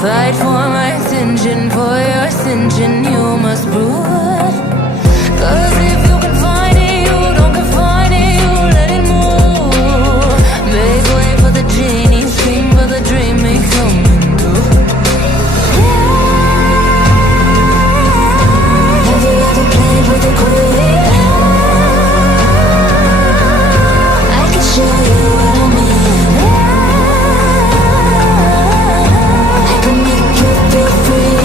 Fight for my attention, for your ascension, you must prove it. 'Cause if you can find it, you don't confine it, you let it move. Make way for the genie, scream for the dream, make coming true. Have you ever played with a queen? I can show you what I mean. I can make you feel free.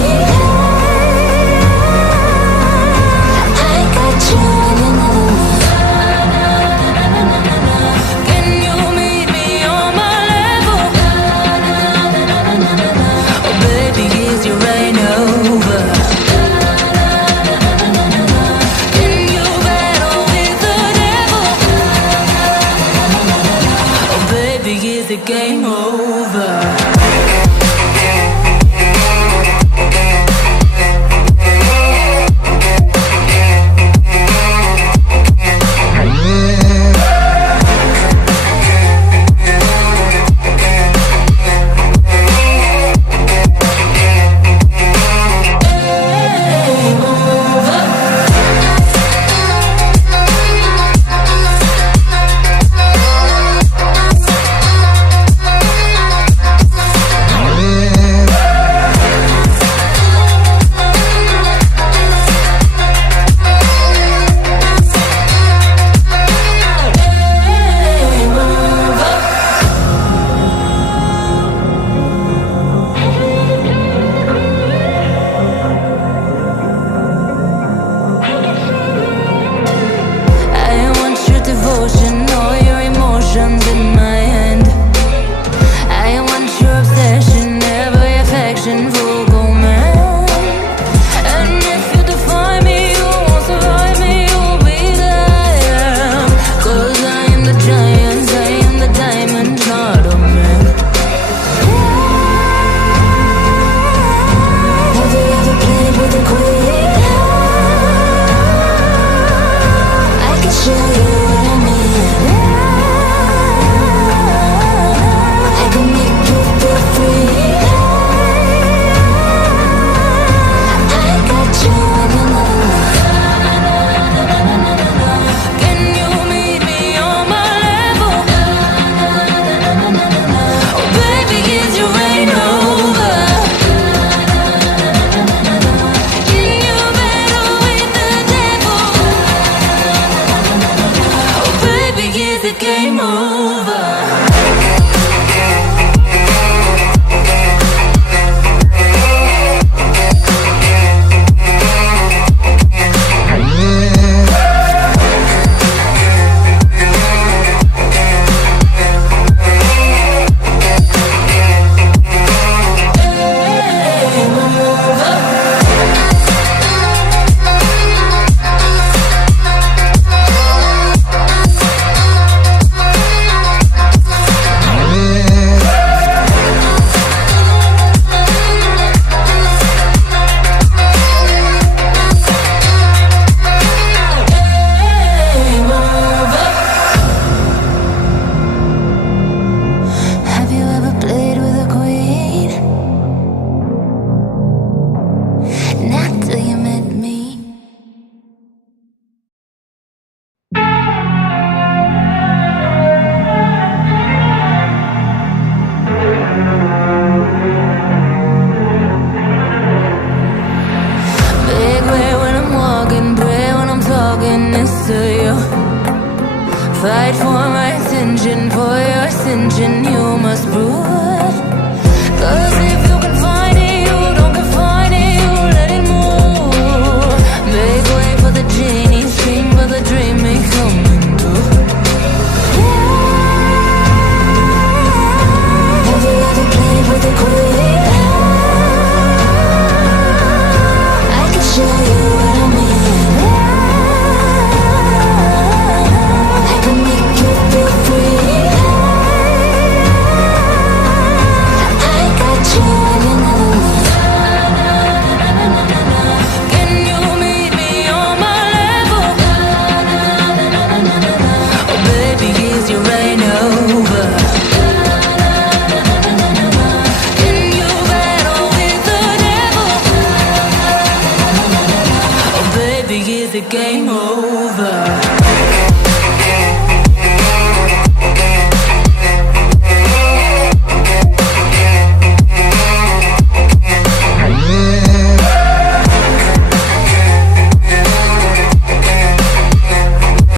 the game over.